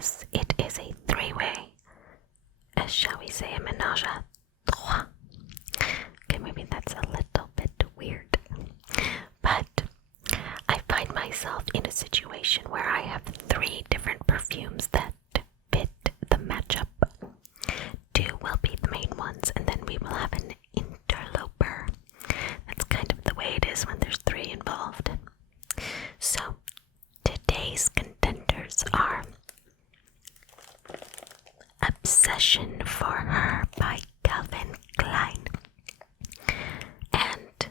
Yes, it is a three-way, shall we say a ménage à trois. Okay, maybe that's a little bit weird, but I find myself in a situation where I have three different perfumes that fit the matchup. Two will be the main ones, and then we will have an interloper. That's kind of the way it is when there's three involved. So, today's contenders are Obsession for Her by Calvin Klein and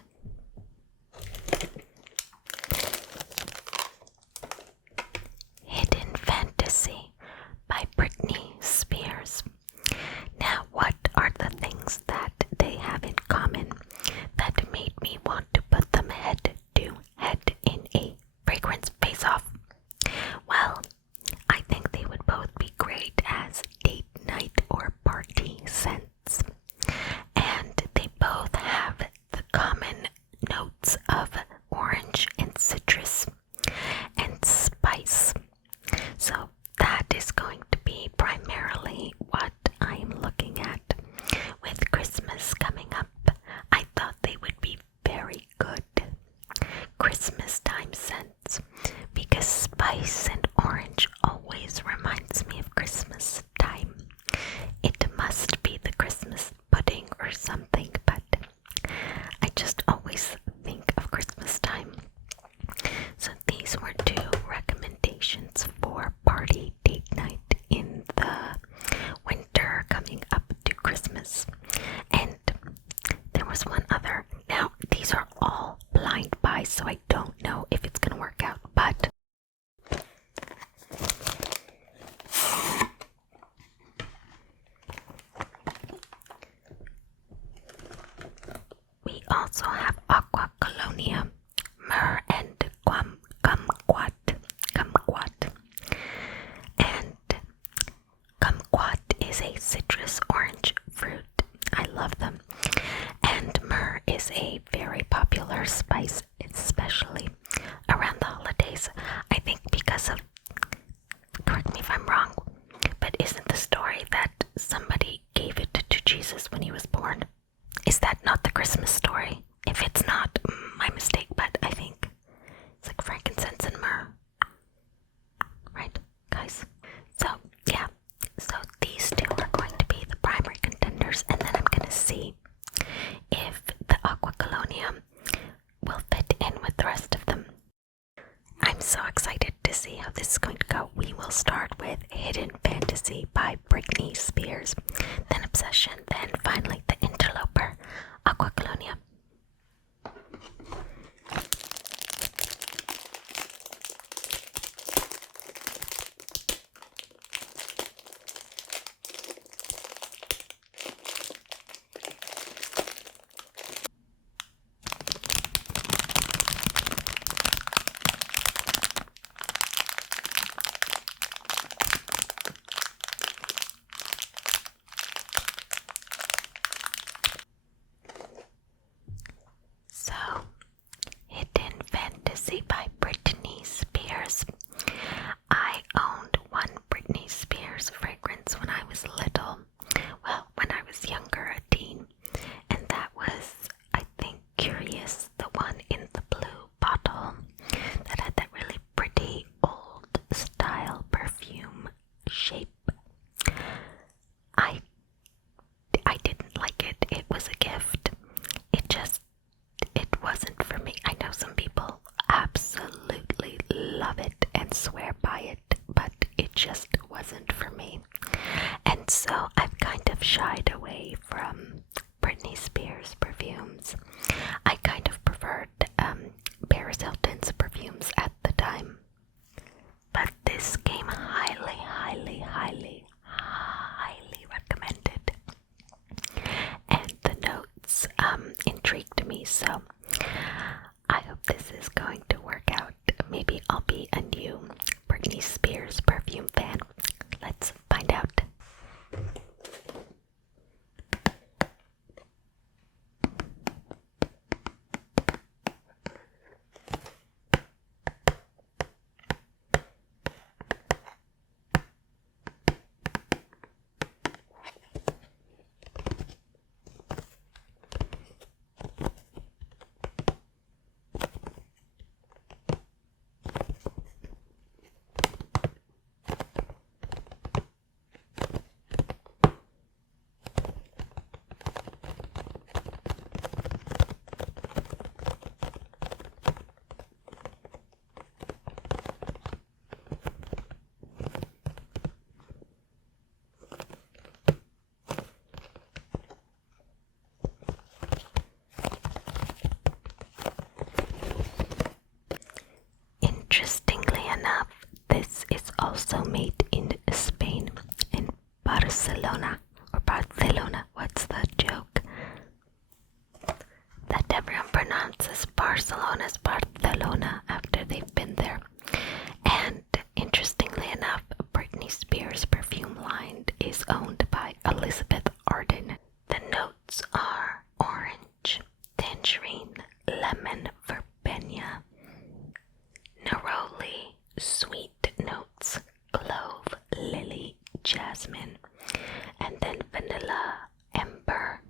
Hidden Fantasy by Britney Spears. Now, what are the things that they have in common that made me want to put them head to head in a fragrance face-off? Well, I think they would both be great as date night or party scents. And they both have the common notes of orange and citrus and spice. So that is going to be primarily what I'm looking at. With Christmas coming up, I thought they would be very good Christmas time scents because spice and orange always reminds me of Christmas time. It must be the Christmas pudding or something, but I just always think of Christmas time. So these were two recommendations for party date night in the winter coming up to Christmas. And there was one other. Now, these are all blind buys, so I don't know if it's going to work out, but we also have Aqua Colonia Myrrh Kumquat. And kumquat is a citrus orange fruit. I love them. And myrrh is a very popular spice, especially around the holidays. I think because of, correct me if I'm wrong, but isn't the story that somebody gave it to Jesus when he was born? Is that not the Christmas story? If it's not, my mistake, but I think it's like frankincense and myrrh. Right, guys? So, yeah. So these two are going to be the primary contenders, and then I'm going to see if the Aqua Colonia will fit in with the rest of them. I'm so excited to see how this is going to go. We will start with Hidden Fantasy by Britney Spears, then Obsession, then finally the interloper, Aqua Colonia. So, Hidden Fantasy by Britney Spears. I owned one Britney Spears fragrance when I was little. Well, when I was younger, a teen. And that was, I think, Curious, the one in the blue bottle that had that really pretty old style perfume shape. I didn't like it. It was a gift. It wasn't for me. I know some people absolutely love it and swear by it, but it just wasn't for me. And so I've kind of shied away from Britney Spears perfumes. I kind of preferred Paris Hilton's perfumes at the time. But this came highly, highly, highly, highly recommended. And the notes intrigued me, so I hope this is going to work out. Maybe I'll be a new Britney Spears perfume fan. Let's find out. Spain, in Barcelona, or Barcelona, what's the joke? That everyone pronounces Barcelona as Barcelona after they've been there. And interestingly enough, Britney Spears' perfume line is owned by Elizabeth Arden. The notes are orange, tangerine, lemon, verbena, neroli, sweet notes, clove, lily, jasmine, and then vanilla, amber,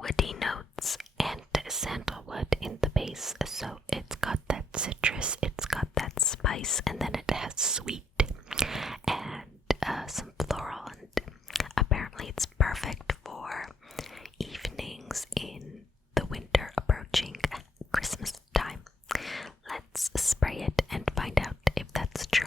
woody notes, and sandalwood in the base. So it's got that citrus, it's got that spice, and then it has sweet and some floral. And apparently it's perfect for evenings in the winter approaching Christmas time. Let's spray it and find out if that's true.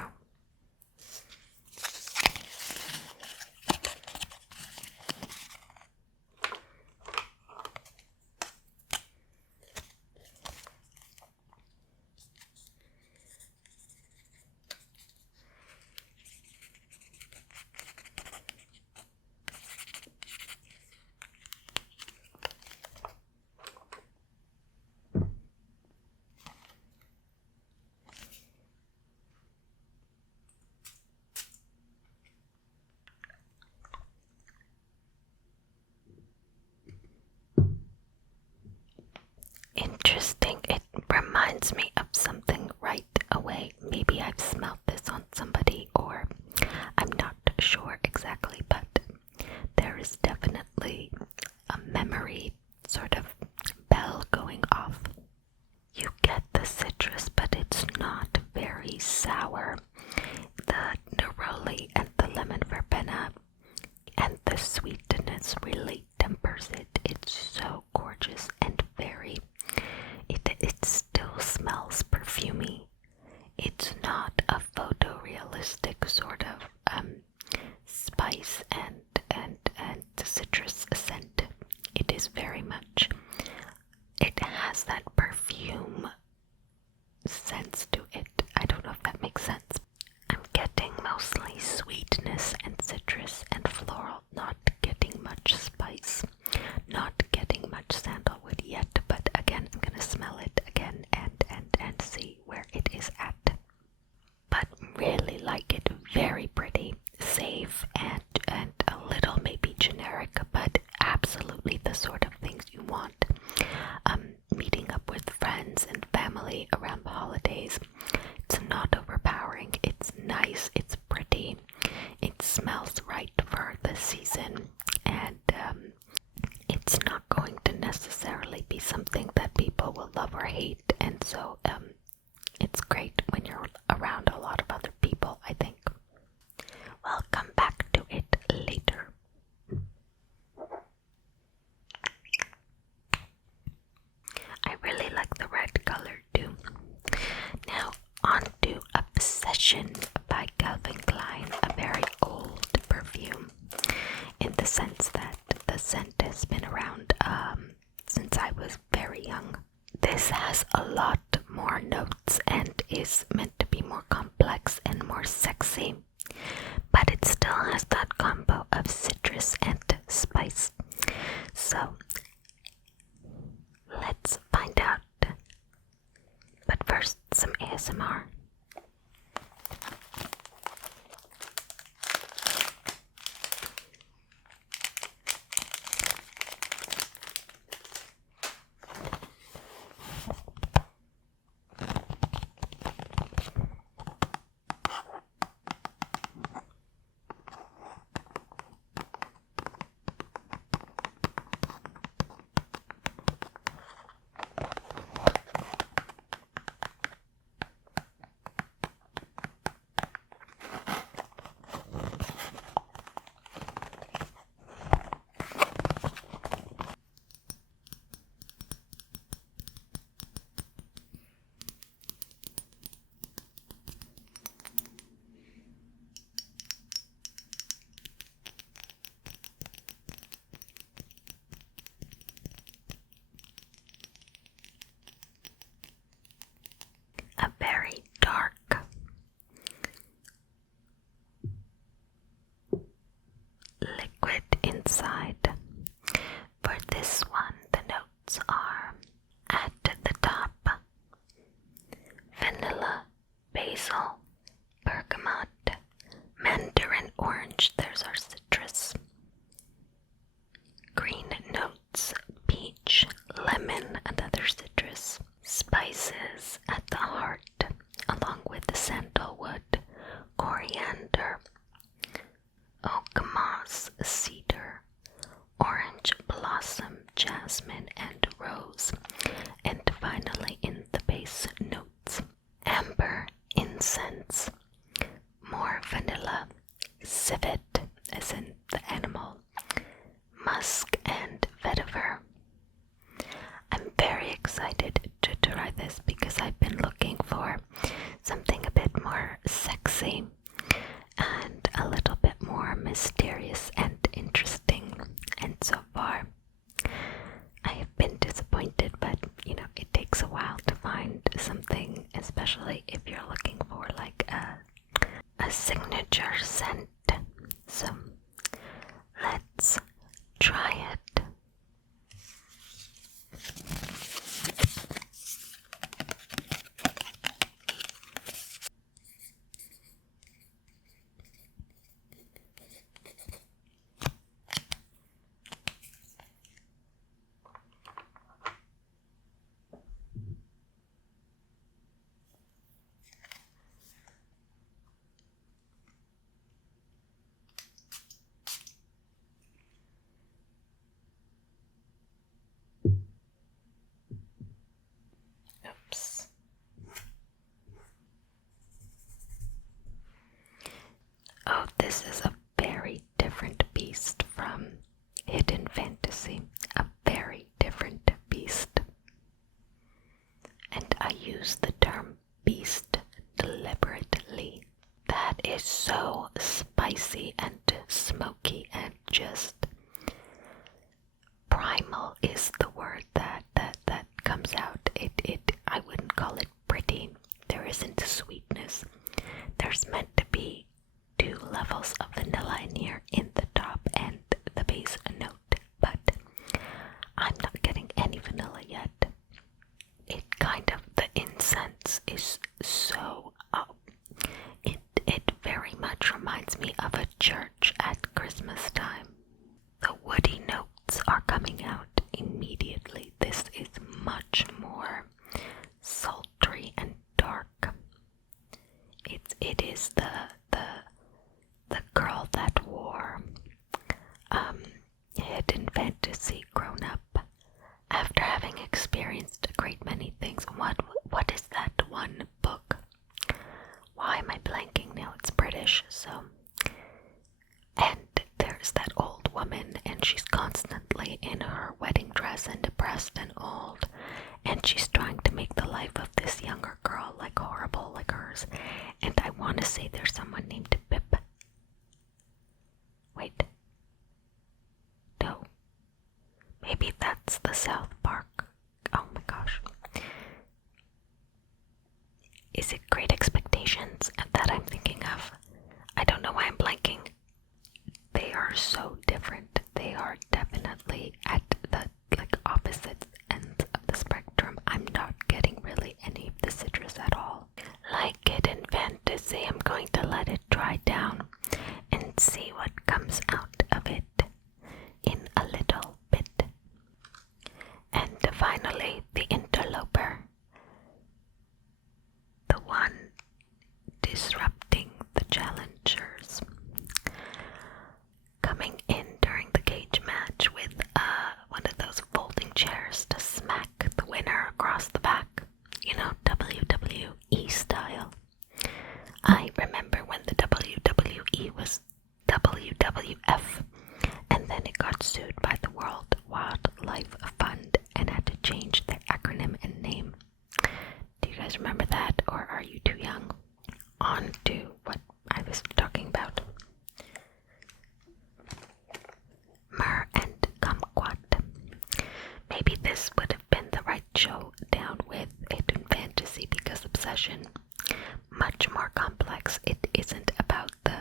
Interesting. It reminds me of something right away. Maybe I've smelled this on somebody, or I'm not sure exactly, but there is definitely a memory sort of bell going off. You get the citrus, but it's not very sour. The neroli and the lemon verbena and the sweetness really tempers it. It's so gorgeous and very, it still smells perfumey. It's not a photorealistic sort of spice and citrus inside. For this one, the notes are at the top vanilla, basil, bergamot, mandarin orange, there's our citrus. Green notes, peach, lemon, and other citrus. Spices at the heart, along with the sandalwood, coriander, oak moss, cedar, orange blossom, jasmine, and rose. And finally, in the base notes, amber, incense, more vanilla, civet, as in the animal, musk, and vetiver. I'm very excited to try this because I've been looking for something a bit more sexy and a little bit more mysterious and interesting. And so far, I have been disappointed, but it takes a while to find something, especially if you're looking for like a signature scent. So let's try it. Oops. Oh, this is a very different beast from Hidden Fantasy. A very different beast. And I use the term beast deliberately. That is so spicy and smoky and just primal is the word that comes out. I wouldn't call it pretty. There isn't sweetness. There's meant to be 2 levels of vanilla in here, in the top and the base note, but I'm not getting any vanilla yet. The incense is so it very much reminds me of a church at Christmas time. The woody notes are coming out immediately. This is much more sultry and dark. It is the girl that wore Hidden Fantasy grown up after having experienced a great many things. What is that one book? Why am I blanking now? It's British, so. And there's that old woman, and she's constantly in her wedding dress and depressed and old, and she's trying to make the life of this younger girl like horrible like hers. And I want to say there's someone named Pip. Wait. No. Maybe that's the South Park. Oh my gosh. Is it Great Expectations that I'm thinking of? I don't know why I'm blanking. They are so different. They are definitely at the opposite ends of the spectrum. I'm not getting really any of the citrus at all. Like Hidden Fantasy, I'm going to let it dry down and see what comes out of it in a little bit. And finally, the interloper. The one disrupting the challengers. Coming in during the cage match with one of those folding chairs to smack the winner across the back. WWE style. I remember when the WWE was WWF, and then it got sued by the World Wildlife Fund and had to change their acronym and name. Do you guys remember that, or are you too young? On to what I was talking about. Myrrh and Kumquat. Maybe this would have been the right show down with Hidden Fantasy because Obsession, much more complex. It isn't about the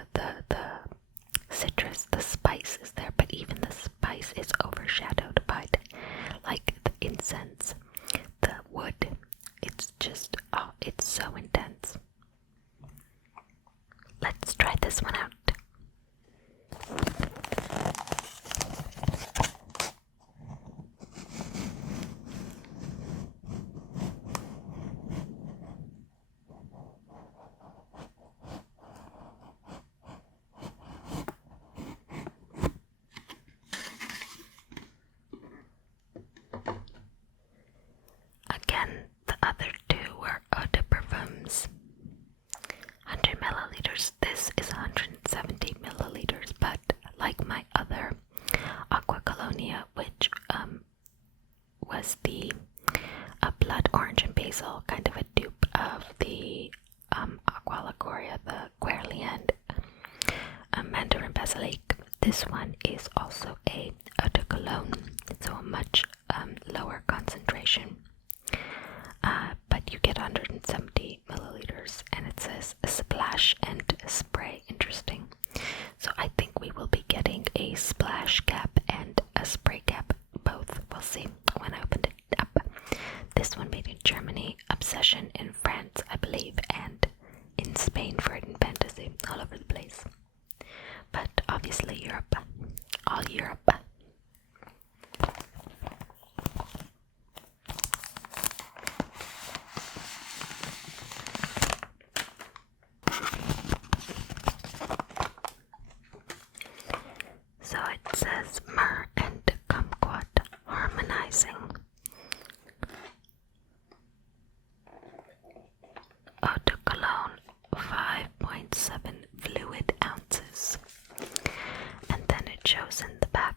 citrus, the spice is there, but even the this one out. Again, the other two were eau de perfumes. 100 milliliters. This is 170 milliliters, but like my other Aqua Colonia, which was the blood orange and basil, kind of a dupe of the Aqua Colonia, the Guerlain Mandarin Basilic. This one is also a eau de cologne, so a much lower concentration. But you get 170 milliliters, and it says splash and spray. Interesting. So I think we will be getting a splash cap and a spray cap, both. We'll see when I open it up. This one made in Germany, Obsession in France, I believe, and in Spain for Hidden Fantasy, all over the place. But obviously Europe, all Europe. So it says Myrrh and Kumquat harmonizing. Eau de cologne, 5.7 fluid ounces. And then it shows in the back,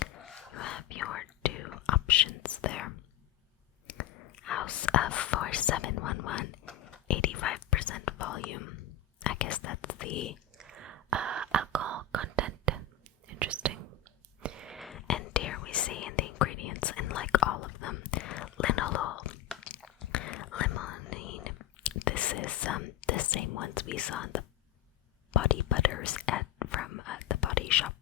you have your two options there. House of 4711, 85% volume. I guess that's the alcohol content. Interesting. And here we see in the ingredients, and like all of them, linalool, limonene. This is the same ones we saw in the body butters from the Body Shop.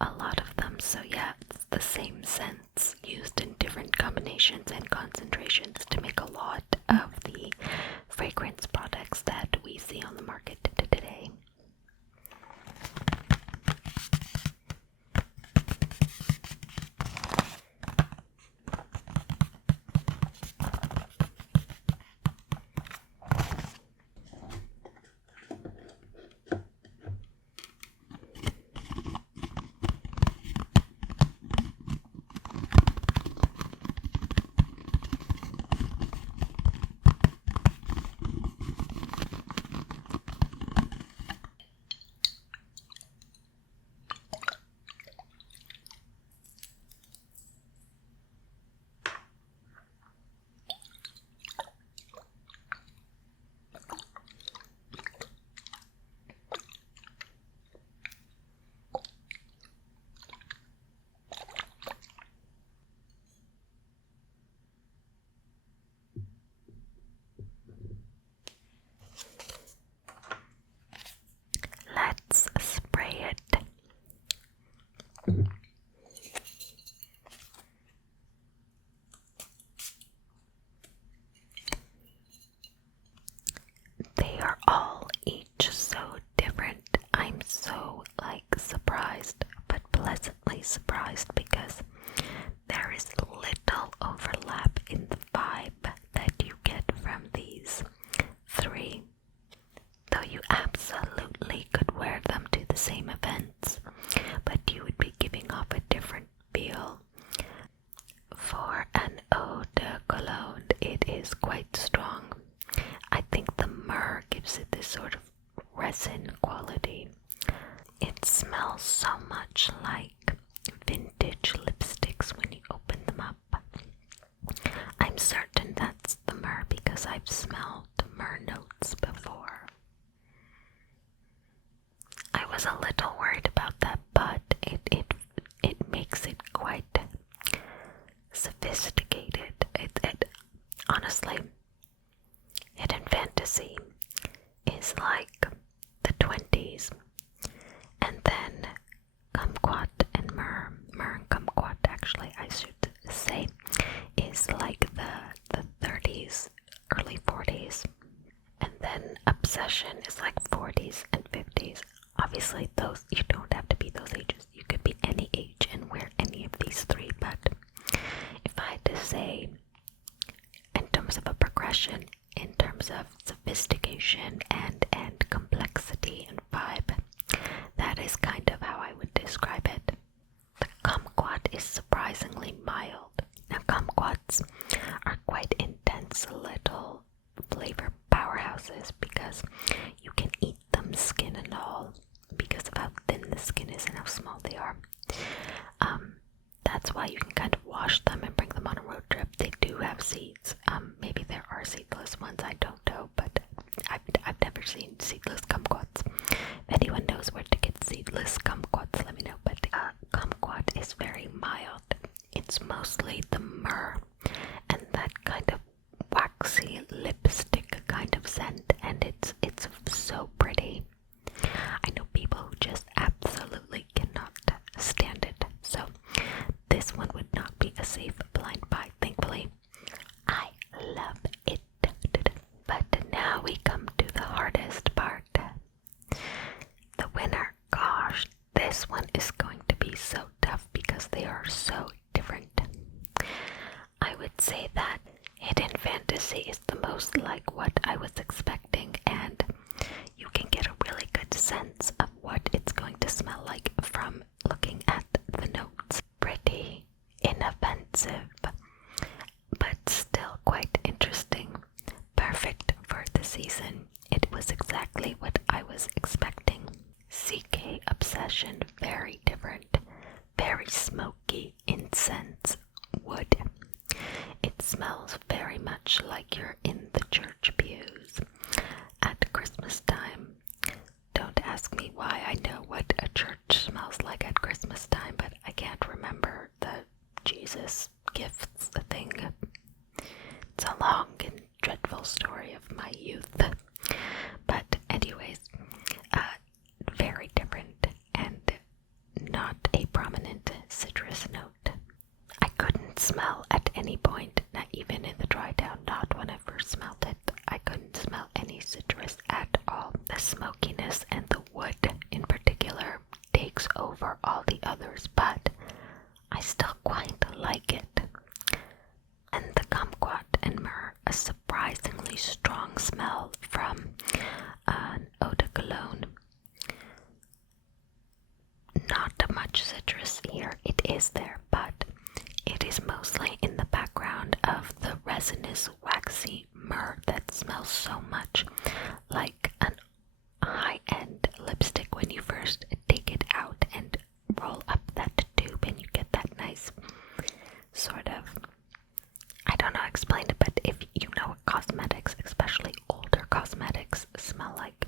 A lot of them, so yeah, it's the same scents used in different combinations and concentrations to make a lot of the fragrance products that we see on the market today. Let's spray it. They are all each so different. I'm so surprised, but pleasantly surprised, because there is little overlap in the vibe that you get from these three. Though you absolutely could wear them to the same events, but you would be giving off a different feel. For an eau de cologne, it is quite strong. I think the myrrh gives it this sort of resin quality. It smells so much like vintage lipsticks when you open them up. I'm certain that's the myrrh because I've smelled myrrh notes before. I was a little worried about that, but it makes it quite sophisticated. It honestly, Hidden Fantasy is like the 20s, and then Kumquat and Myrrh and Kumquat, actually I should say, is like the 30s, early 40s, and then Obsession is like 40s and small they are. That's why you can kind of wash them and bring them on a road trip. They do have seeds. Maybe there are seedless ones, I don't know, but I've never seen seedless kumquats. If anyone knows where to get seedless kumquats, let me know. But kumquat is very mild. It's mostly the myrrh and that kind of waxy lipstick kind of scent, and it's so pretty. I know people who just absolutely cannot stand it, so this one would not be a safe blind buy, thankfully. I love it. But now we come to the hardest part. The winner. Gosh, this one is going to be so tough because they are so different. I would say that Hidden Fantasy is the most like what I was expecting, and you can get a really good sense of what it's going to smell like from looking at the notes. Pretty, inoffensive, but still quite interesting. Perfect for the season. It was exactly what I was expecting. CK Obsession, very different, very smoky, incense, wood. It smells very much like you're in the church pews at Christmas time. Don't ask me why I know what a church smells like at Christmas time, but I can't remember the Jesus gifts thing. It's a long and dreadful story of my youth. But anyways, very different and not a prominent citrus note. I couldn't smell at any point, not even in the dry down, not when I first smelled it. I couldn't smell any citrus at all. The smokiness and the wood in particular takes over all the others, but I still quite like it. And the kumquat and myrrh, a surprisingly strong smell from an eau de cologne. Not much citrus here, it is there, but it is mostly in the background of the resinous, waxy myrrh that smells so much like an high-end lipstick when you first take it out and roll up that tube and you get that nice sort of, I don't know how to explain it, but if you know what cosmetics, especially older cosmetics, smell like,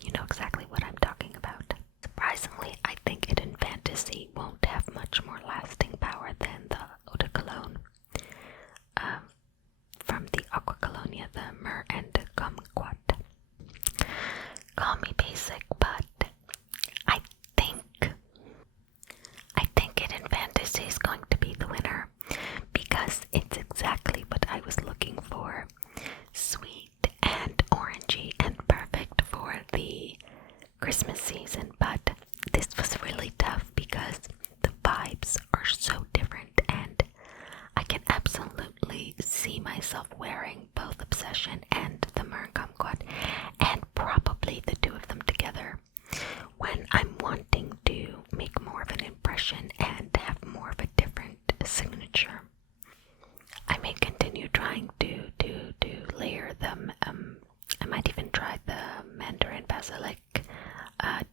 you know exactly what I'm talking about. Surprisingly, I think Hidden Fantasy won't have much more lasting power than the eau de cologne from the Aqua Colonia, the Myrrh and Kumquat. Call me basic, but I think Hidden Fantasy is going to be the winner because it's exactly what I was looking for. Sweet and orangey and perfect for the Christmas season, but this was really tough because the vibes are so different, and I can absolutely see myself wearing both Obsession and the Myrrh Kumquat, and probably the two of them together when I'm wanting to make more of an impression and have more of a different signature. I may continue trying to layer them. I might even try the Mandarin Basilic,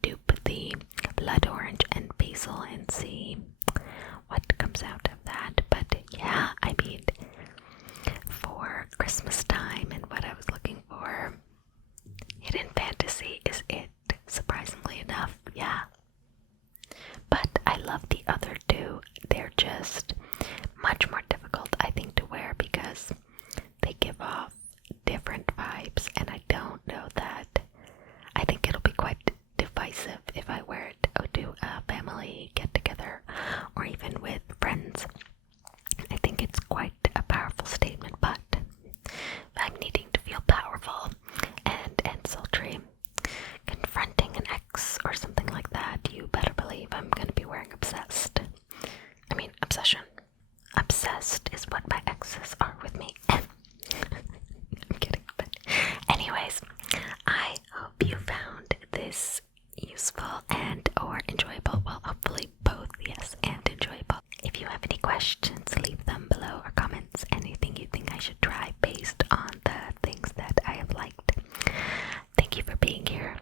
dupe the blood orange and basil and see what comes out of that. But yeah, I mean, for Christmas time and what I was looking for, Hidden Fantasy is it, surprisingly enough, yeah. But I love the other two. They're just much more difficult, I think, to wear because they give off different vibes, and I don't know that. I think it'll be quite divisive if I wear it to a family get-together or even with friends. I think it's quite a powerful statement, but I'm needing to feel powerful and sultry, confronting an ex or something like that, you better believe I'm gonna be wearing Obsession. Obsessed is what my exes are with me. I'm kidding, but anyways, I hope you found this useful and or enjoyable. Well, hopefully both, yes, and enjoyable. If you have any questions, leave them below, or comments, anything you think I should try based on the things that I have liked. Thank you for being here.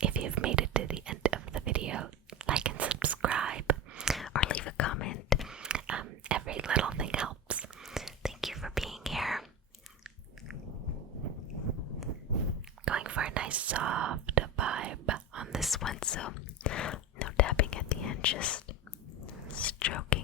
If you've made it to the end of the video, like and subscribe So no tapping at the end, just stroking.